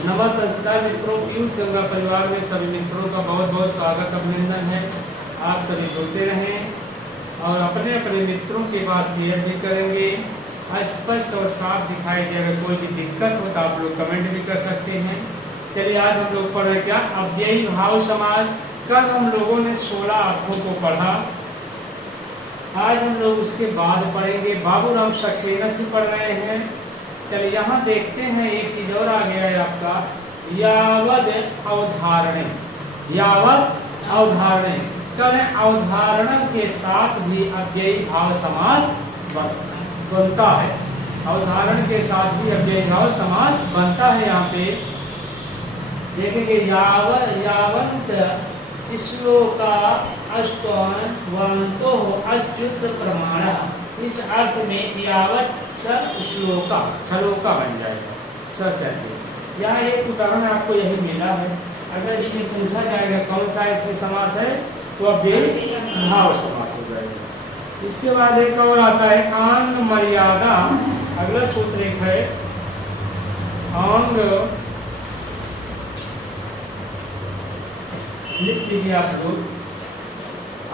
नमस्कार मित्रों, पीयूष गंगा परिवार में सभी मित्रों का बहुत बहुत स्वागत अभिनंदन है। आप सभी जुड़ते रहें और अपने अपने मित्रों के पास शेयर भी करेंगे। स्पष्ट और साफ दिखाई दे, अगर कोई भी दिक्कत हो तो आप लोग कमेंट भी कर सकते हैं। चलिए आज हम लोग पढ़ रहे क्या, अव्ययी भाव समाज। कल हम लोगों ने 16 अर्थों को पढ़ा, आज हम लोग उसके बाद पढ़ेंगे। बाबूराम सक्सेना से पढ़ रहे हैं। चलिए यहाँ देखते हैं, एक चीज और आ गया है आपका, यावद अवधारणे। यावद अवधारणे करें, अवधारण के साथ भी अव्ययी भाव समास बनता है। अवधारण के साथ भी अव्ययी भाव समास बनता है। यहाँ पे देखेंगे, यावंत श्लोका अष्टवंतो अच्युत प्रमाण। इस अर्थ में यावत श्लोका छलोका बन जाएगा। सच ऐसे यहाँ एक उदाहरण आपको यही मिला है। अगर इसमें पूछा जाएगा कौन सा इसमें समास है तो अव्ययी भाव समास हो जाएगा। इसके बाद एक और आता है अंग मर्यादा। अगला सूत्र एक है अंग, लिख लीजिए आप लोग,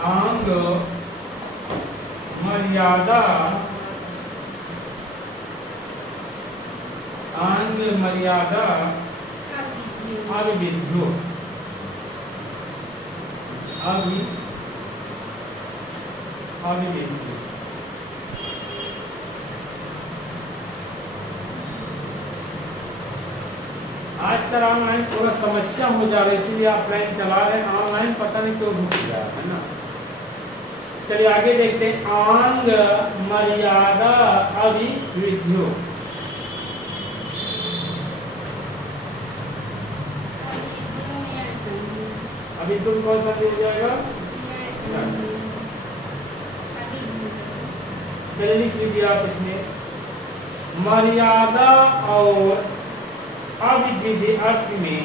अंग मर्यादा। अंग मर्यादा अविविध्यो। अविविध्यो आजकल ऑनलाइन थोड़ा समस्या हो जा रही है, इसीलिए ऑफलाइन चला रहे हैं। ऑनलाइन पता नहीं क्यों रुक गया है ना। चलिए आगे देखते हैं, अंग मर्यादा अविविध्यो। अभी तुम कौन सा दिया जाएगा? चलिए लिख लीजिए आप इसमें, मर्यादा और अविविधि अर्थ में,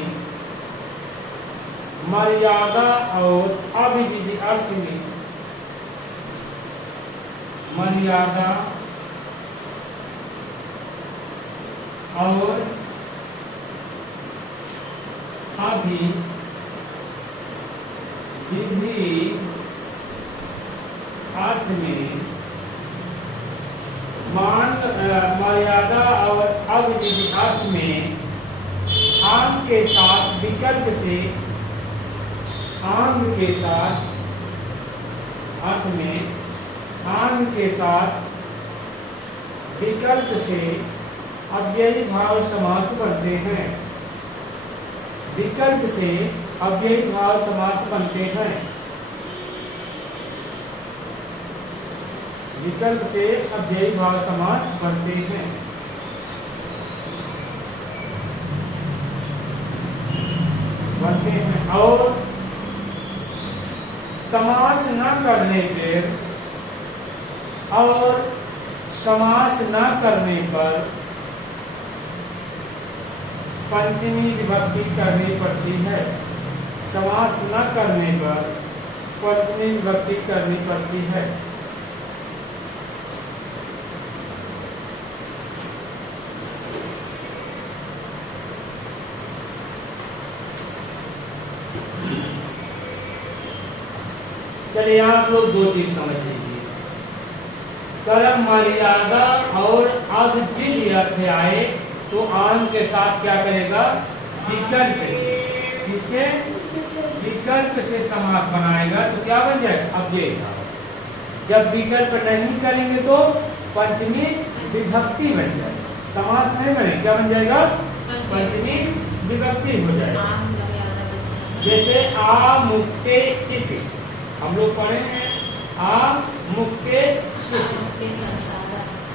मर्यादा और अविविधि अर्थ में, मर्यादा और अविविधि अर्थ में, मर्यादा और अविविधि अर्थ में आंग के साथ विकल्प से, आंग के साथ अर्थ में आंग के साथ विकल्प से अव्ययी भाव समास बनते हैं। विकल्प से अव्ययी भाव समास बनते हैं। विकल्प से अव्ययी भाव समास बनते हैं। और समास न करने पर, और समास न करने पर पंचमी विभक्ति करनी पड़ती है। समास न करने पर पंचमी विभक्ति करनी पड़ती है। चलिए आप लोग दो चीज समझ लीजिए, कर्म मर्यादा और अविविधि अर्थ आए तो आंग के साथ क्या करेगा, विकल्प से, इससे विकल्प से समास बनाएगा तो क्या बन जाएगा, अव्ययी भाव। जब विकल्प नहीं करेंगे तो पंचमी विभक्ति बन जाएगा, समास नहीं बने, क्या बन जाएगा, पंचमी विभक्ति हो जाएगा। जैसे आ मुक्ते इति, हम लोग पढ़े हैं, आ मुक्ते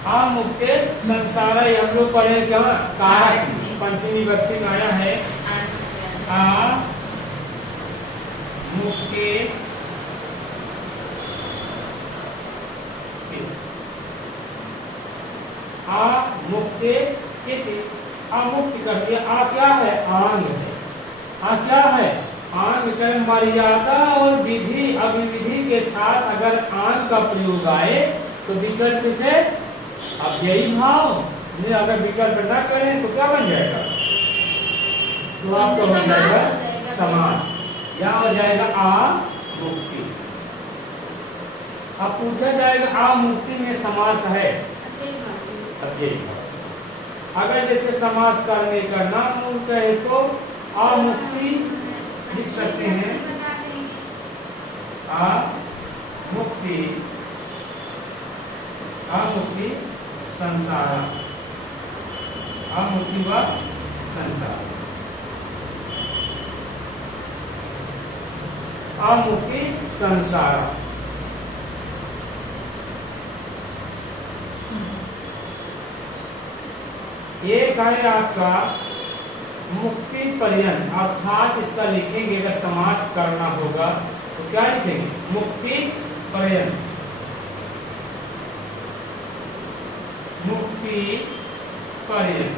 आ मुक्ते संसार, हम लोग पढ़े क्या, कारक पंचमी विभक्ति में आया है। आ मुक्ते आ मुक्ते इति, अमुक्त कर दिया। आ क्या है, आंग है। आ क्या है, आंग का मर्यादा और विधि अविविधि के साथ अगर आंग का प्रयोग आए तो विकल्प से अव्ययी भाव। अगर विकल्प न करें तो क्या बन जाएगा, तो आपका हो जाएगा समास, या हो जाएगा आ मुक्ति। अब पूछा जाएगा आ मुक्ति में समास है, अव्ययी भाव। अगर जैसे समास करने का नाम मूल है तो आ मुक्ति लिख सकते हैं, आ मुक्ति, आ मुक्ति संसार, आ मुक्ति व संसार, आ मुक्ति संसार। एक है आपका मुक्ति पर्यंत, अर्थात इसका लिखेंगे अगर समास करना होगा तो क्या लिखेंगे, मुक्ति पर्यंत, मुक्ति पर्यंत,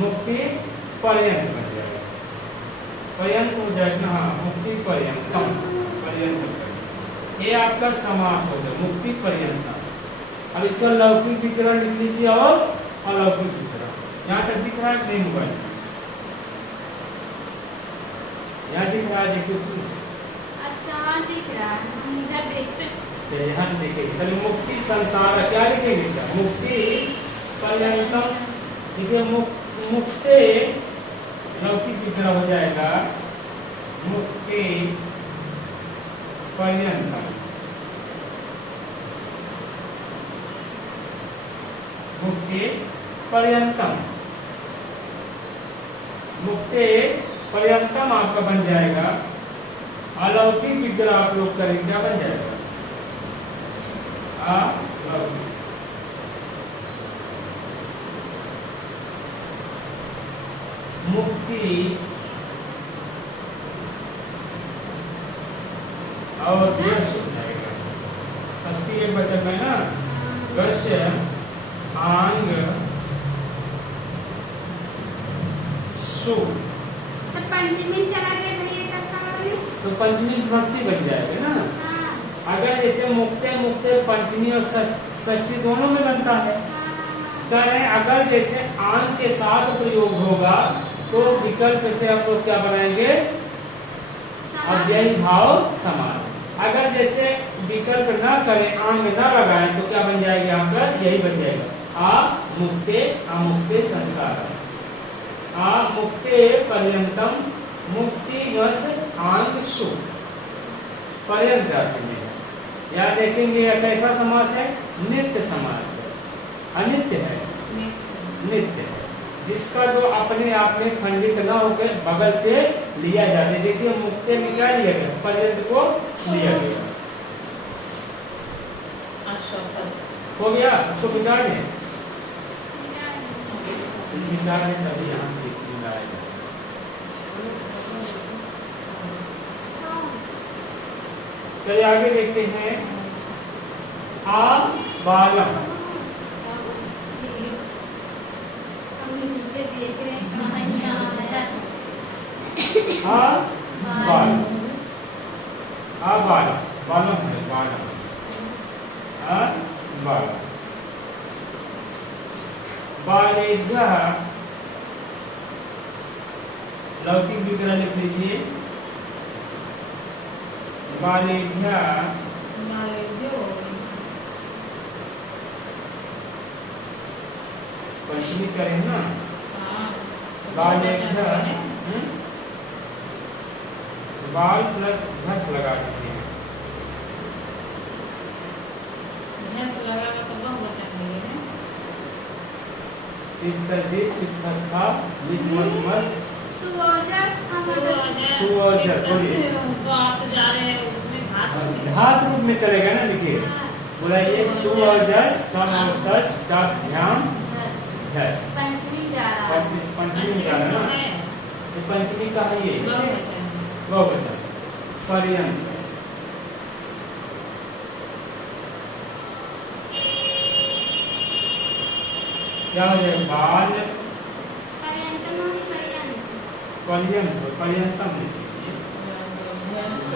मुक्ति पर्यंत बन जाएगा, पर्यंत हो जाएगा, हाँ मुक्ति पर्यंतम, पर्यंत, ये आपका समास हो गया मुक्ति पर्यंत। अब इसका लौकिक विकरण लिख लीजिए और अलौकिक विकरण, यहाँ तक दिख रहा है नहीं हुआ, यहाँ दिख रहा है, देखिए उसको, अच्छा दिख रहा है, हम इधर देखते हैं, यहाँ देखेंगे। चलिए मुक्ति संसार क्या लिखेंगे इसका, मुक्ति पर्यंतम, देखिए मुक्ते लौकिक विकरण हो जाएगा मुक्ति पर्यंतम, मुक्ति पर्यंतम, मुक्ति पर्यंतम आपका बन जाएगा। अलौकिक विग्रह आप लोग करेंगे क्या बन जाएगा, अलौकिक, मुक्ति और यश हो जाएगा, षष्ठी एक वचन में ना, गश्य आंग सु, तो पंचमी चला गया भैया करता वाले, तो पंचमी विभक्ति बन जाएगी ना। हाँ। अगर जैसे मुक्ते मुक्ते पंचमी और षष्ठी दोनों में बनता है, करें अगर जैसे आंग के साथ प्रयोग होगा तो विकल्प से हम लोग क्या बनाएंगे, अव्ययी भाव समास। अगर जैसे विकल्प ना करें, आंग न लगाएं तो क्या बन जाएगा यहाँ पर, यही बन जाएगा आ मुक्ते, अमुक्ते संसार, आ मुक्ते पर्यंतम, मुक्ति वश आंग सु, पर्यंत अर्थ में। यहाँ देखेंगे कैसा समास है, नित्य समास है, अनित्य है, नित्य है, जिसका जो अपने आप में खंडित न होकर बगल से लिया जाता है। देखिए मुक्ते में क्या लिया गया, पर्यंत को लिया गया, हो गया, उसको विचार है, विचार है तभी यहाँ से आएगा। चलिए आगे देखते हैं, आ बालम, आ बाल, आ बाल, बालम है, बालम, आ बाल, बालेभ्यः लौकिक विग्रह लिख लीजिए, बालेभ्यः पंचमी करें ना, बालेभ्यः बाल प्लस घस लगा देते हैं, सिद्धस्था लिटमस सुओजस, बोलिए धातु रूप में चलेगा ना, लिखिए बुलाइए, सुओजस समोसस का ध्यान धस, पंचमी जा रहा है, पंचमी जा रहा है ना, तो पंचमी का है ये बहुवचन, पर्यंत, क्या हो जाएगा, बाल पर्यंत, पर्यंतम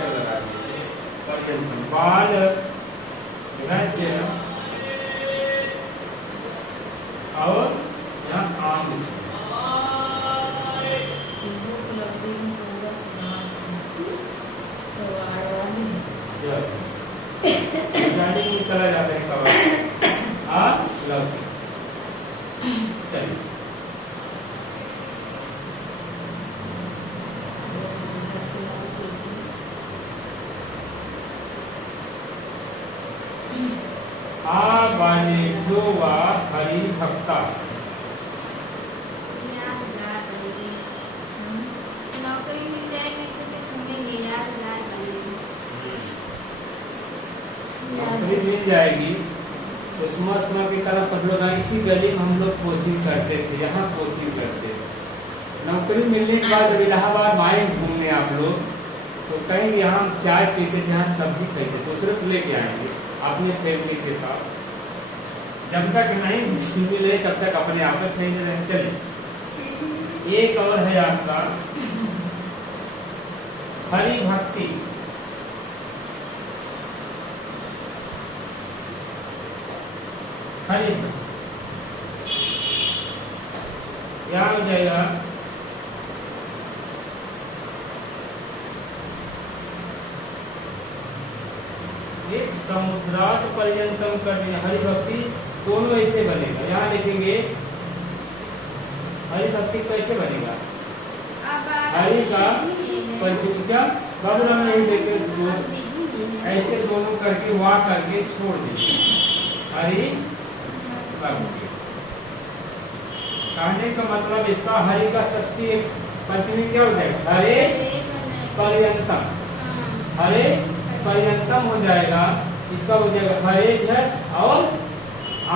लगा दीजिए, पर्यंतम, बाल घस्य और आ बाले जो वा हरि भक्ता। नौकरी मिल जाएगी इससे सुनेंगे यार यार नौकरी मिल जाएगी। सुषमा की तरह सब लोग इसी गली में हम लोग कोचिंग करते थे, यहाँ कोचिंग करते थे। नौकरी मिलने के बाद जब इलाहाबाद आए घूमने आप लोग, तो कहीं यहाँ चाय पीते थे, यहाँ सब्जी खाते तो सिर्फ लेके आएंगे अपने फैमिली के साथ। जब तक नहीं मिले तब तक अपने आप में खरीदे रहे। चलिए एक और है आपका हरि भक्ति। हरि क्या हो जाएगा? एक समुद्रात पर्यंतम कर दिया। हरि भक्ति दोनों ऐसे बनेगा। यहाँ लिखेंगे हरि भक्ति कैसे बनेगा? हरि का पंचमी क्या बाबूला में यही देखे ऐसे दोनों करके वाह करके छोड़ दीजिए। हरि भक्ति कहने का मतलब इसका हरि का षष्ठी पंचमी क्या हो जाएगा? हरे पर्यंतम। हरे पर्यंतम हो जाएगा। इसका हो जाएगा हरे प्लस और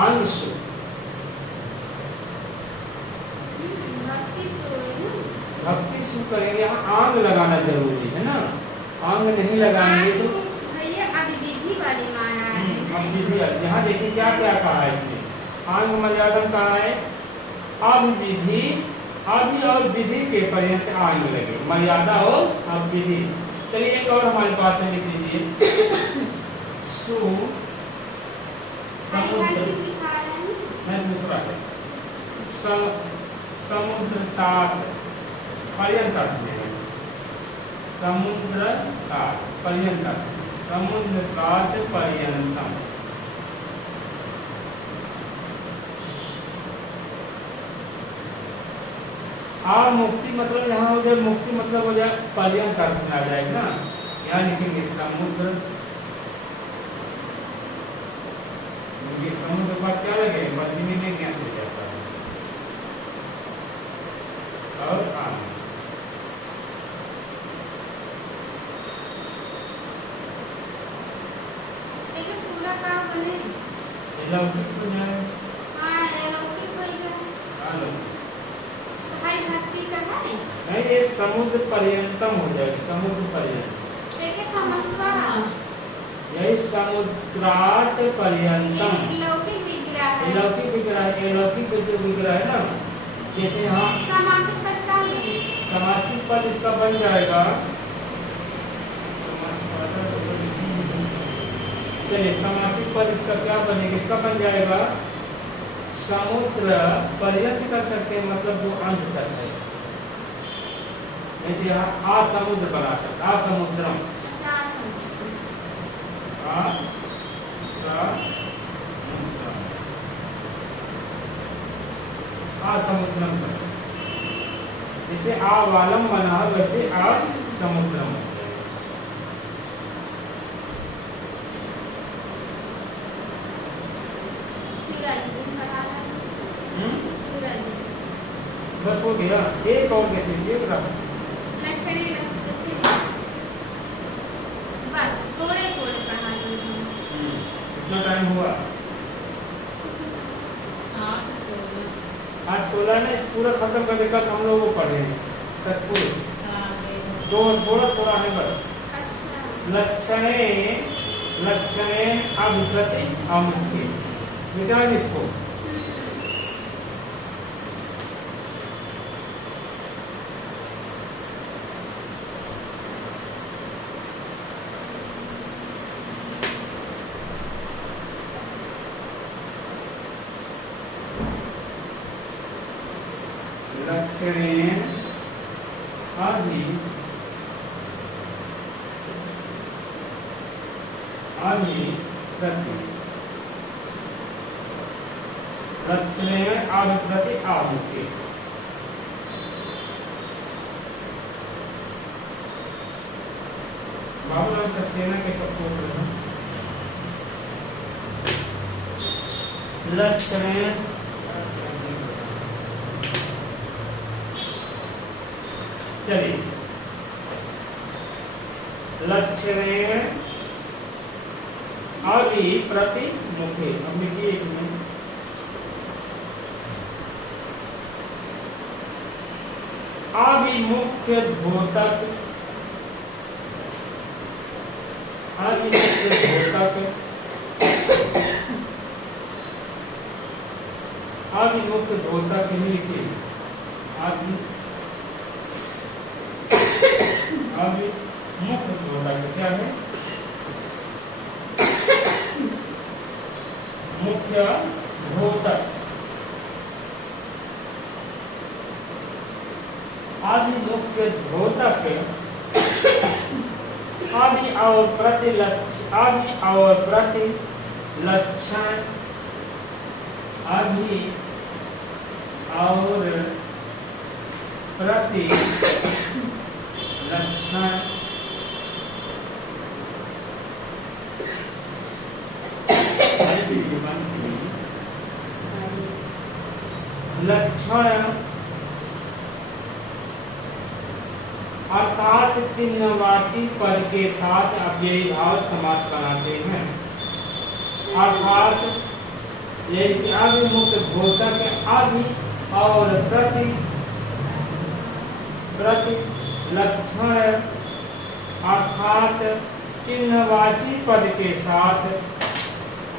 अंश। भक्ति सु करेंगे। यहाँ आंग लगाना जरूरी है ना, आंग नहीं लगाएंगे तो भैया अभी विधि वाली माना है। अब विधि यहाँ देखिए क्या क्या कहा है इसमें। आंग मर्यादम कहा है अब विधि, अभी और विधि के पर्यंत आंग लगे, मर्यादा और अब विधि। चलिए एक और हमारे पास है, लिख लीजिए सु समुद्र नहीं दूसरा है समुद्र ताप पर्यंत। समुद्र ताप पर्यंत, समुद्र ताप पर्यंतम। आ मुक्ति मतलब यहाँ हो जाए, मुक्ति मतलब हो जाए पर्यंत अर्थ में आ जाएगा ना। यहाँ लिखेंगे समुद्र, समुद्र का क्या लगे पंचमी में कैसे जाता है और पूरा काम बने लौकिक हो जाए। हाँ लौकिक हो गया। नहीं ये समुद्र पर्यंतम हो जाएगा। समुद्र पर्यंत देखिए समझवा यही समुद्रात पर्यंतम। लौकिक विग्रह है। लौकिक विग्रह है, लौकिक जो विग्रह है ना, जैसे यहाँ समासिक पद का है। समासिक पद इसका बन जाएगा। चलिए समासिक पद इसका क्या बनेगा? इसका बन जाएगा समुद्र पर्यंत कर सकते हैं, मतलब जो अंत तक है। यहाँ आ समुद्र बना सकते, आ समुद्रम, आ समुद्रम। जैसे आ वालम बना वैसे आ समुद्रम। बस हो गया। एक और देख लीजिए बस थोड़े थोड़े पढ़ा लीजिए। कितना टाइम हुआ? 8:16 ने पूरा खत्म कर देगा। हम लोग वो पढ़ेंगे तत्पुरुष दो थोड़ा थोड़ा है बस। लक्षणे लक्षणे अभिप्रति अमुक्ति विचार इसको। लक्षणे आदि आदि प्रति लक्षणे आदि प्रति आमुखे। बाबूलाल सक्सेना के सब सूत्र हैं। लक्षण चलिए लक्षण अभी प्रतिमुखे। अब लिखिए इसमें अभिमुख्य द्योतक, अभिमुख्य द्योतक, अभिमुख्य द्योतक ही लिखिए। अभिमुख्य द्योतक क्या है? मुख्य द्योतक। अभिमुख्य द्योतक आदि और प्रतिलक्षण, आदि और प्रतिलक्षण, आदि और प्रतिलक्षण लक्षण अर्थात चिन्हवाची पद के साथ अव्ययी भाव समास बनाते हैं। अर्थात अभिमुख्य द्योतक आदि और प्रतिलक्षण अर्थात चिन्हवाची पद के साथ,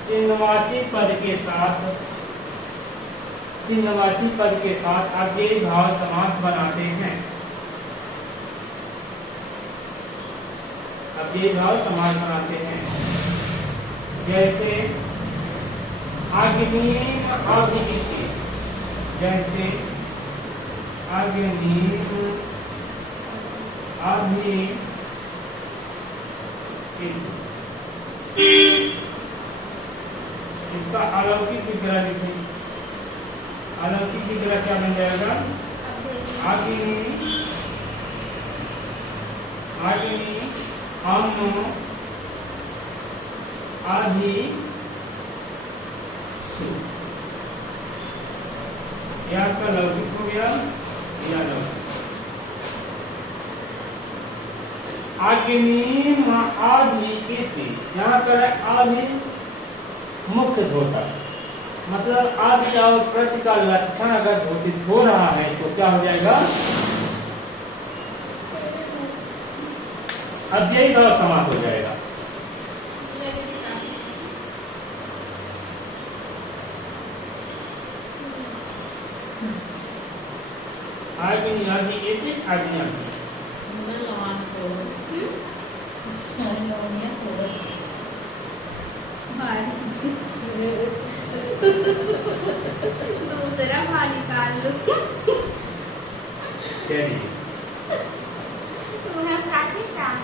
चिन्हवाची पद के साथ, चिन्हवाची पद के साथ अव्ययी भाव समास बनाते हैं। अव्ययी भाव समास बनाते हैं। जैसे अग्निम अभिनीति, जैसे अग्निम अभिनीति। इसका अलौकिक विग्रह लिखें। अलौकिक विग्रह क्या बन जाएगा? अग्नि हम आदि या का लौकिक हो गया या लौकिक। अग्नि आदि इति, यहाँ पर आदि मुख्य द्योतक, मतलब आदि और प्रति का लक्षण अगर घोषित हो रहा है तो क्या हो जाएगा? अव्ययी भाव समास हो जाएगा। अग्नि आदि इति अग्नि आदि। दूसरा भाव निकाल लो। चलिए तुम्हें काफी काम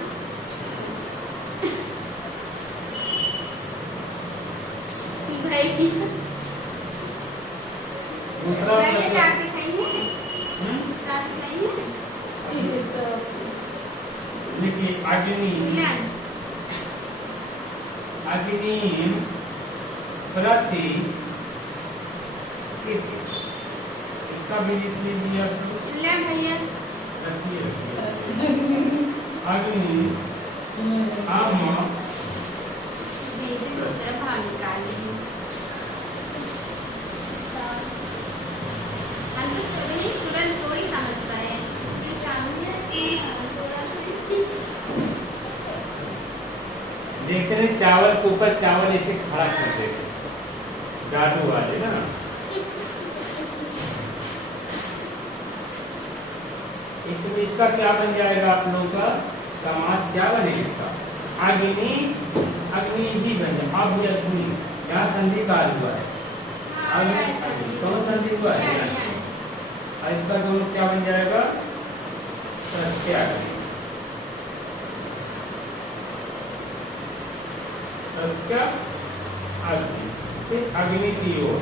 भाई की दूसरा ये काफी सही है। काफी सही है। देखिए अग्नि, अग्नि प्रति, इसका भी लिख लीजिए भैया। अग्नि हम दूसरा भाव निकाल लीजिए। तुरंत थोड़ी समझ पाए देखते हैं चावल के ऊपर चावल ऐसे खड़ा करते थे जादू वाले ना। तो इसका क्या बन जाएगा आप लोगों का समास? क्या बनेगा इसका? अग्नि, अग्नि ही बन जाए। अभी अग्नि यहाँ संधि कार्य हुआ है। कौन संधि हुआ है? और इसका दोनों क्या बन जाएगा? प्रत्याग्नि। प्रत्याग्नि फिर अग्नि की ओर।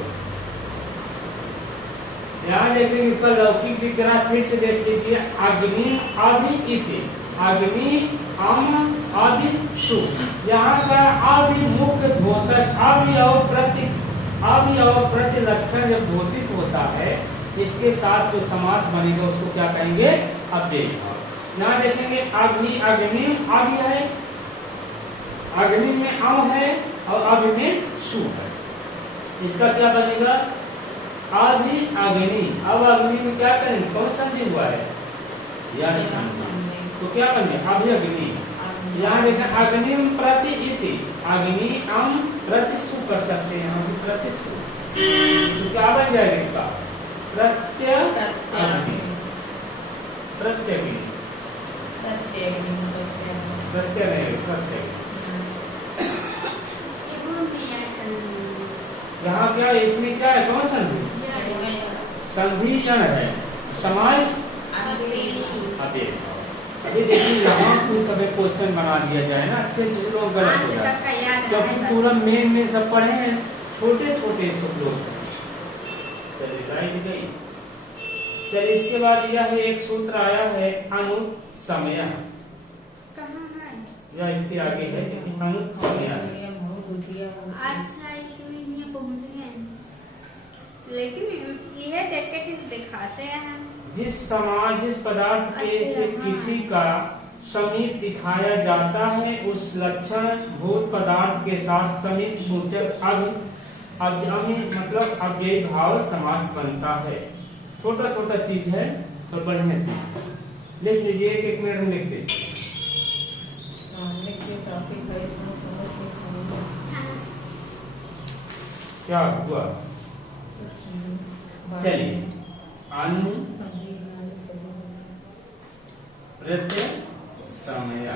यहाँ देखिए इसका लौकिक विग्रह फिर से देख लीजिए। अग्नि आदि इति, अग्नि हम आदि शु। यहाँ का आदि मुख्य द्योतक आदि और अब और प्रति लक्षण जब बोधित होता है, इसके साथ जो समास बनेगा उसको क्या कहेंगे? अव्ययी भाव। यहाँ देखेंगे अग्नि, अग्निम अभि है, अग्नि में अव है और अभि में सु है। इसका क्या बनेगा? अभि अग्नि। अब अग्नि में क्या करेंगे? कौन संधि हुआ है? यानी संधि। तो क्या बने? अभि अग्नि। यहाँ देखा अग्निम प्रति इति, अग्नि अम प्रति सु कर सकते हैं, अभि प्रति सु। तो क्या बन जाएगा इसका? प्रत्यय अग्नि, प्रत्यग्नि, प्रत्यय नहीं प्रत्यय। यहाँ क्या है? इसमें क्या है? कौन संधि? संधि जन है, समास अव्ययी। अभी देखिए यहाँ कुछ अभी क्वेश्चन बना दिया जाए ना, अच्छे अच्छे लोग गलत हो जाए, क्योंकि पूरा मेन में सब पढ़े हैं, छोटे छोटे सब लोग। चलिए राइट गई। चलिए इसके बाद यह है एक सूत्र आया है अनुसमय। कहाँ है? या इसके आगे है अनुसमय। अच्छा इसमें ये पहुँच गए, लेकिन यह देख के दिखाते हैं। जिस पदार्थ के से किसी का समीप दिखाया जाता है, उस लक्षण भूत पदार्थ के साथ समीप सूचक अव्ययी मतलब अव्ययी भाव समास बनता है। छोटा छोटा चीज है और बढ़िया चीज। लिख लीजिए, एक मिनट में लिख दीजिए। क्या हुआ? चलिए अनु प्रत्यय समय।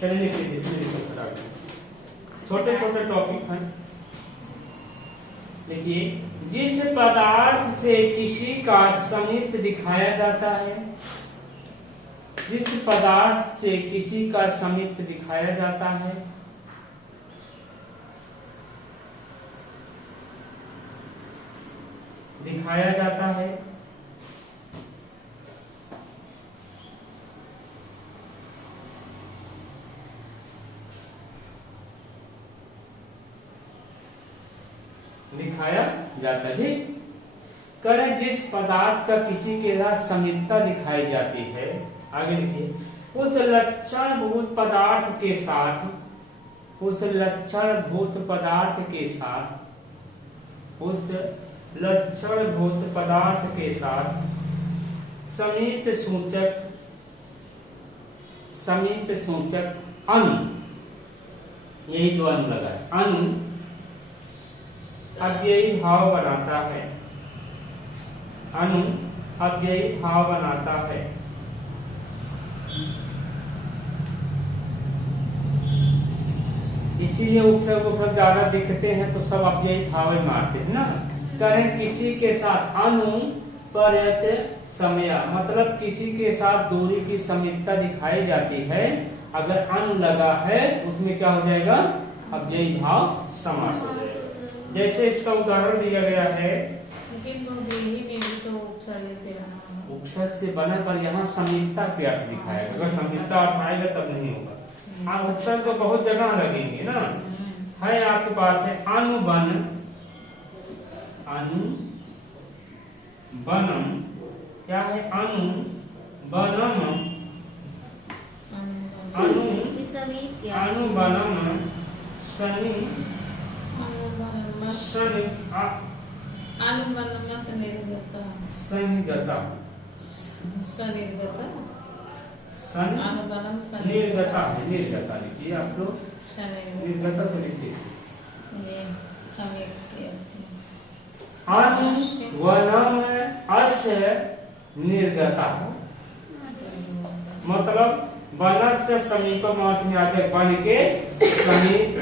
चलिए लिख लीजिए, इसमें लिखो। छोटे छोटे टॉपिक हैं। देखिए, जिस पदार्थ से किसी का समीप दिखाया जाता है, जिस पदार्थ से किसी का समीप दिखाया जाता है, दिखाया जाता है, दिखाया जाता है। करें जिस पदार्थ का किसी के साथ समीपता दिखाई जाती है, आगे लिखिए, उस लक्षण भूत पदार्थ के साथ, उस लक्षण भूत पदार्थ के साथ, उस लक्षण भूत पदार्थ के साथ समीप सूचक, समीप सूचक अनु, यही जो अनु लगा है, अनु अव्ययी भाव बनाता है, अनु अव्ययी भाव बनाता है। इसीलिए उपसर्ग उपसर्ग ज्यादा दिखते हैं तो सब अव्ययी भाव ही मारते हैं ना। करें किसी के साथ अनु परत समय, मतलब किसी के साथ दूरी की समीपता दिखाई जाती है, अगर अनु लगा है तो उसमें क्या हो जाएगा? अव्ययी भाव समास हो जाएगा। जैसे इसका उदाहरण दिया गया है, उपसर्ग से बना पर यहाँ समीपता के अर्थ दिखाएगा। अगर समीपता अर्थ आएगा तब नहीं होगा। आप उपसर्ग तो बहुत जगह लगेंगे ना, है आपके पास है अनुबन, अनु बनम, क्या है? अनु बनम, अनु बनम शनि, शनि सनिगता, निर्गता है, निर्गता लिखिए आप लोग, निर्गता तो लिखिए। वनम अस्य निर्गता, मतलब वन से समीप माध्यम, वन के समीप,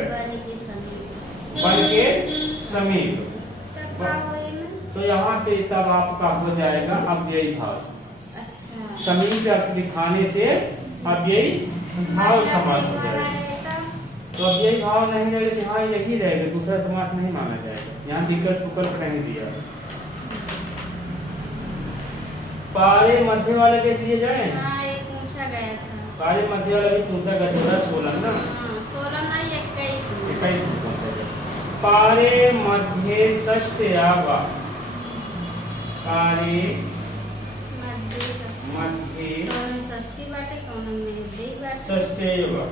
वन के समीप। तो यहाँ पे तब आपका हो जाएगा अव्ययी भाव समास। समीप अर्थ दिखाने से अव्ययी भाव समास हो जाएगा। तो अव्ययी भाव नहीं रहेगा, यहाँ यही रहेगा, दूसरा समास नहीं माना जाएगा। यहाँ विकल्प विकल्प नहीं दिया। पारे मध्य वाले देख लिए जाए, पूछा गया था, पारे मध्य वाला भी पूछा गया था, 16 ना, 16 नहीं 21 में पूछा गया। पारे मध्ये षष्ठया वा। पारे मध्ये षष्ठी बाटे कौन में दे बाटे षष्ठया वा।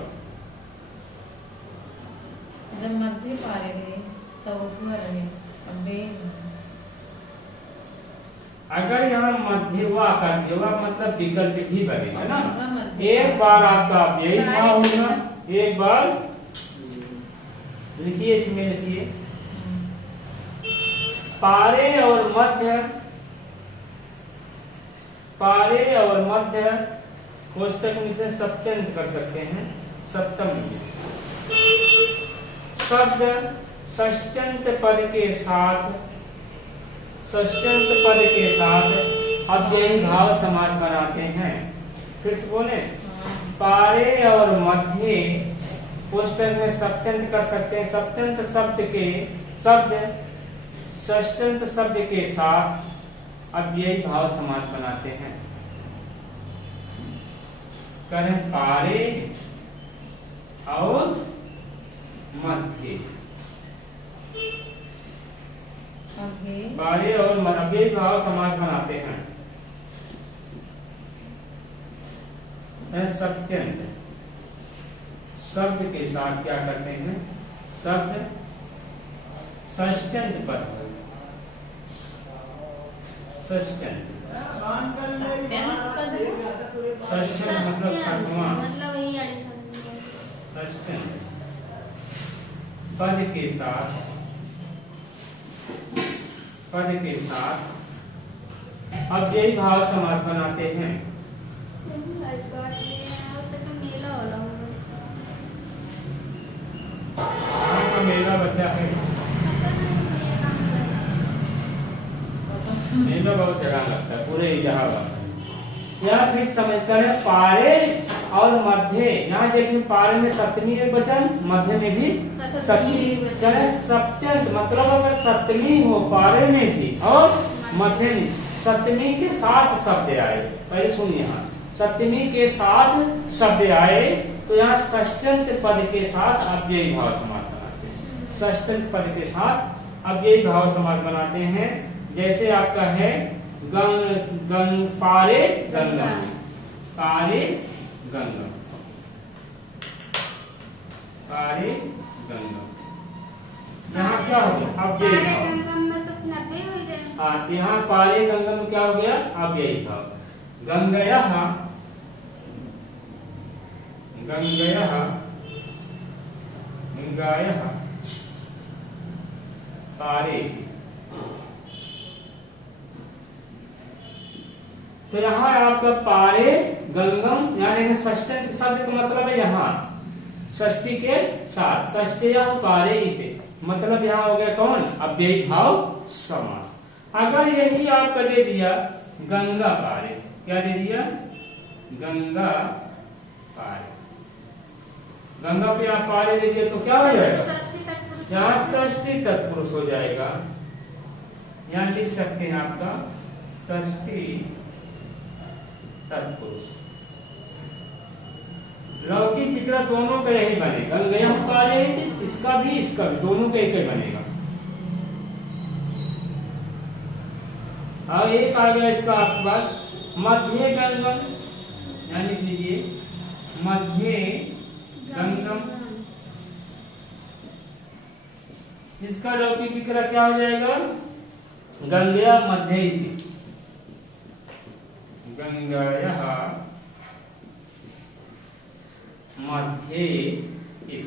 जब मध्य पारे रहे तो उसमें रहे अबे अगर यहाँ मध्य वा कर दिया वा मतलब विकल्प भी बनेगा ना। मध्य एक बार आपका यही भाव होगा, एक बार लिखिए, इसमें लिखिए पारे और मध्य, पारे और मध्य कोष्टक में से सप्तंत कर सकते हैं। सप्तम शब्द षष्ठ्यंत पद के साथ, षष्ठ्यंत पद के साथ अव्ययी भाव समास बनाते हैं। फिर से बोले, पारे और मध्य कोष्टक में सप्तंत कर सकते हैं। सप्तंत शब्द षष्ठ्यंत शब्द के साथ अव्ययी भाव समास बनाते हैं। करें पारे और मध्य, पारे और अव्ययी भाव समास बनाते हैं। सप्तंत शब्द के साथ क्या करते हैं? शब्द षष्ठ्यंत पद, षष्ठ्यंत मतलब सातवां, मतलब वही षष्ठ्यंत पद के साथ अव्ययी भाव समास बनाते हैं। आपका मेला बच्चा है, मेला बहुत जगह लगता है पूरे इलाहाबाद। यहाँ फिर समझ कर पारे और मध्य, यहाँ देखिए पारे में सप्तमी एक वचन, मध्य में भी सप्तमी। सप्तंत मतलब अगर सप्तमी हो पारे में भी और मध्य में, सप्तमी के साथ शब्द आए, पहले सुनिए, यहाँ सप्तमी के साथ शब्द आए तो यहाँ षष्ठ्यंत पद के साथ अव्ययी भाव समास बनाते हैं। षष्ठ्यंत पद के साथ अव्ययी भाव समास बनाते हैं। जैसे आपका है पारे गंगम, पारे गंगम, पारे गंगम। यहाँ क्या हो गया? अव्ययी भाव। हाँ, यहाँ पारे गंगम में क्या हो गया? अव्ययी भाव। गंगयः, गंगयः, गंगायः पारे। तो यहाँ आपका पारे गंगम, यानी षष्ठी शब्द का मतलब है यहाँ षष्ठी के साथ, षष्ठ्या पारे इति, मतलब यहाँ हो गया कौन? अव्ययी भाव समास। अगर यही आपका दे दिया गंगा पारे, क्या दे दिया? गंगा पारे, गंगा पे आप पारे दे दिया तो क्या हो जाएगा? यहाँ षष्ठी तत्पुरुष हो जाएगा। यहाँ लिख सकते हैं आपका षष्ठी तत्पुरुष। लौकिक विग्रह दोनों का यही बनेगा, गंगया पारे, इसका भी दोनों का एक ही बनेगा। अब एक आ गया इसका आपके पास मध्य गंगम, यानी लिख लीजिए मध्य गंगम। इसका लौकिक विग्रह क्या हो जाएगा? गंगया मध्य इति, गंगायः मध्य इति।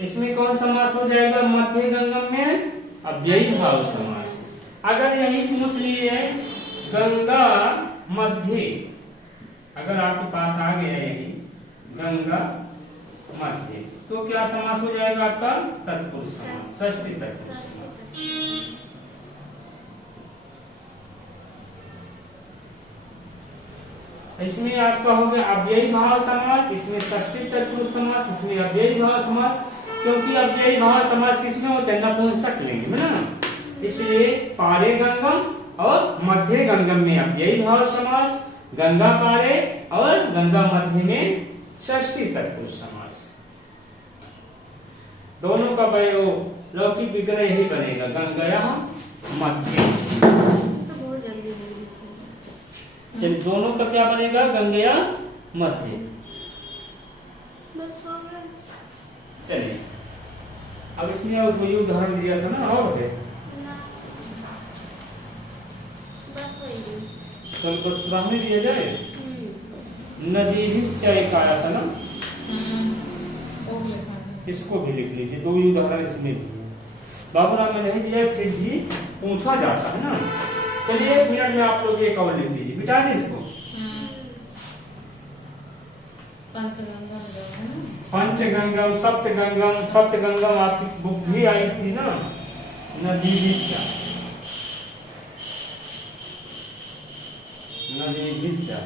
इसमें कौन समास हो जाएगा? मध्य गंगम में अव्ययी भाव समास। अगर यही पूछ लिए गंगा मध्य, अगर आपके पास आ गया यही गंगा मध्य, तो क्या समास हो जाएगा आपका? तत्पुरुष समास, षष्ठी तत्पुरुष समास। इसमें आपका हो गया अव्ययी भाव समास, इसमें षष्ठी तत्पुरुष समास, इसमें अव्ययी भाव समास। क्योंकि अव्ययी भाव समास किसमें होते हैं? नपुंसक लिंग में ना, इसलिए पारे गंगम और मध्य गंगम में अव्ययी भाव समास, गंगा पारे और गंगा मध्य में षष्ठी तत्पुरुष समास। दोनों का लौकिक विग्रह यही बनेगा, गंगया मध्य। तो बहुत जल्दी बोली थी। चलिए दोनों का क्या बनेगा, गंगया मध्य। बस हो गया। चलिए अब इसमें और कोई उदाहरण दिया था ना, और है ना बस वही। कल को सामने दिया जाए। नदी भी चाय खाया था ना, वो लिखा है। इसको भी लिख लीजिए, दो ही उदाहरण इसमें भी है। बाबूराम में नहीं दिया फिर भी पूछा जाता है ना। चलिए एक मिनट में आप लोग एक और लिख लीजिए, बिटा दें इसको। पंचगंगा है ना? पंचगंगम सप्तगंगम, सप्तगंगम आपकी बुक भी आई थी ना, नदी विद्या, नदी विद्या।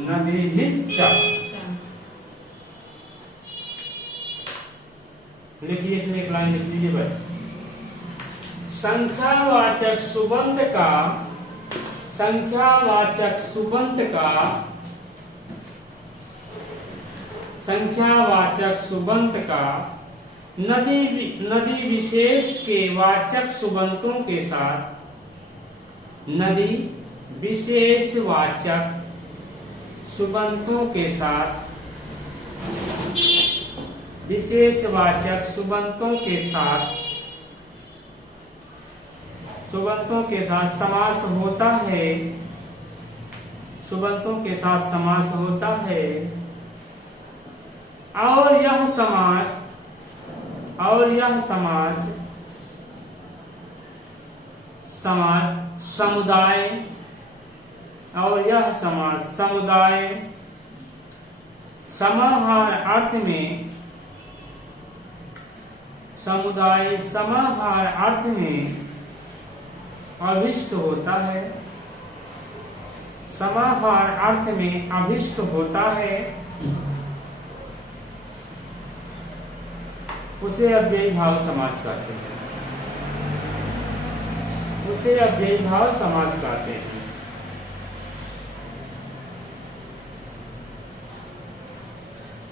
नदी विद्या अच्छा। लिखिए, इसमें एक लाइन लिख लीजिए बस। संख्यावाचक सुबंध का, संख्यावाचक सुबंध का, संख्यावाचक सुबंत का नदी विशेष के वाचक सुबंतों के साथ, नदी विशेष वाचक सुबंतों के साथ, विशेष वाचक सुबंतों के साथ, सुबंतों के साथ समास होता है, सुबंतों के साथ समास होता है, और यह समास, और यह समास, समास समुदाय, और यह समास समुदाय समाहार अर्थ में, समुदाय समाहार अर्थ में अभिष्ट होता है, समाहार अर्थ में अभिष्ट होता है, उसे अव्ययी भाव समास कहते हैं, उसे अव्ययी भाव समास कहते हैं।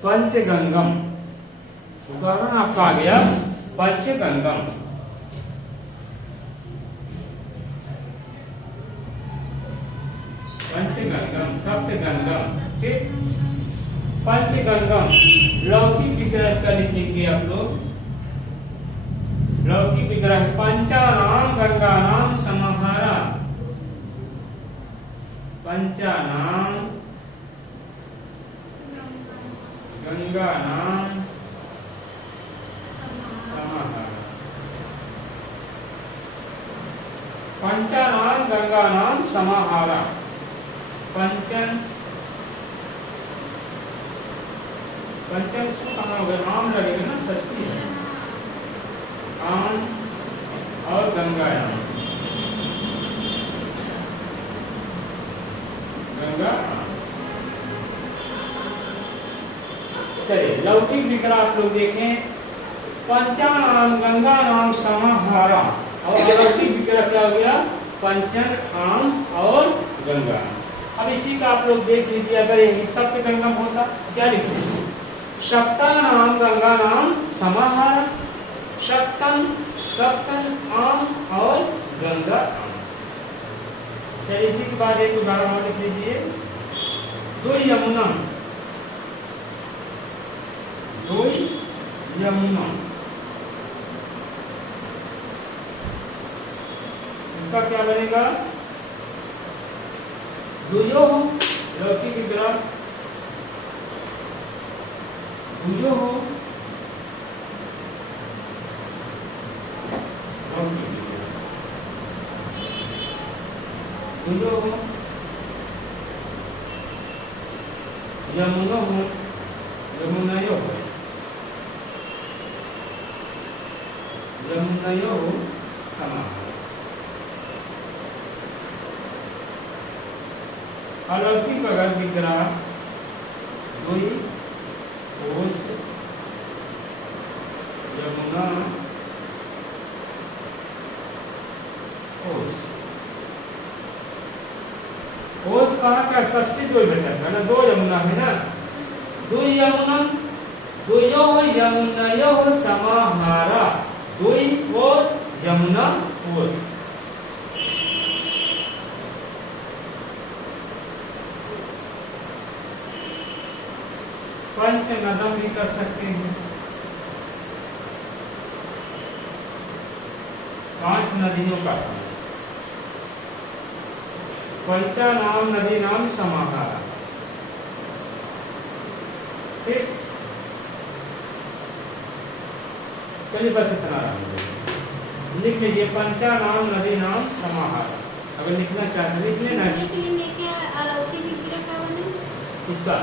पंचगंगम, उदाहरण आपका आ गया पंचगंगम। पंचगंगम, सप्तगंगम, ठीक। पंचगंगम लौकिक विग्रह का लिखेंगे आप लोग। लौकिक विग्रह पंचानाम गंगानाम समाहारा, पंचानाम गंगानाम समाहारा, पंचानाम गंगानाम समाहारा। पंचन, पंचम सु कहाँ होगा, आम लगेगा ना, षष्ठी है, आम और गंगायाम, गंगा। चलिए लौकिक विग्रह आप लोग देखें, पंचानाम गंगानाम समाहारा, और अलौकिक विग्रह क्या हो गया, पंचन आम और गंगा। अब इसी का आप लोग देख लीजिए, अगर यही सप्तगंगम होता क्या लिखते, सप्तानाम गंगानाम समाहार, सप्तम, सप्तम आम और गंगा आम। चलिए इसी के बाद एक उदाहरण और लिख लीजिए, दो यमुना, दो यमुना, इसका क्या बनेगा, दुयो लौकिक विग्रह, दुयो दुयो यमुनो यमुनयो, यमुनयो समाहार। अलौकिक अगर विग्रह दुई कोश यमुना कोश, कोश कहाँ का षष्ठी दो बचा था ना, दो यमुना है ना, द्वियमुनम द्वयो यमुनयो समाहारा द्वि कोश यमुना कोश। पंच नदम भी कर सकते हैं, 5 नदियों का समूह। पंचा नाम नदी नाम समाहारा। ठीक, चलिए बस इतना लिख लीजिए, पंचा नाम नदी नाम समाहारा। अगर लिखना चाहते लिख लेना इसका।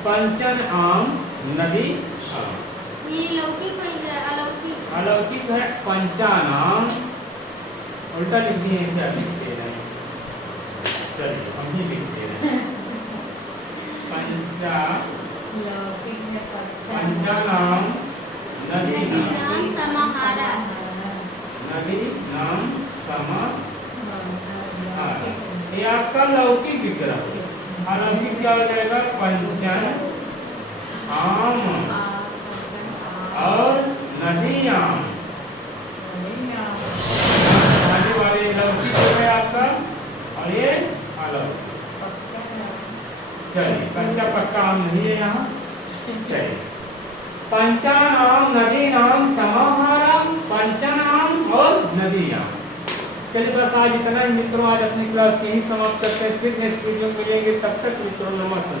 पंचन आम नदी आम, ये लौकिक है अलौकिक? अलौकिक है पंचानाम, उल्टा लिख दिए क्या लिखते हैं? चलिए हम ही लिखते हैं पंचा लौकिक है पंचानाम नदी नाम समाहारा। नदी नाम समाहारा। ये आपका लौकिक विग्रह। अलौकिक क्या हो जाएगा? पंचन आम और नदी आम। आने वाले लौकिक हो गया आपका और ये अलौकिक। चलिए पंचा पक्का आम नहीं है यहाँ। चलिए पंचानाम नदी नाम समाहारा, पंचानाम और नदी नाम। चलिए बस आज इतना ही मित्रों, आज अपनी क्लास यही समाप्त करते हैं। फिर नेक्स्ट वीडियो मिलेंगे, तब तक मित्रों नमस्कार।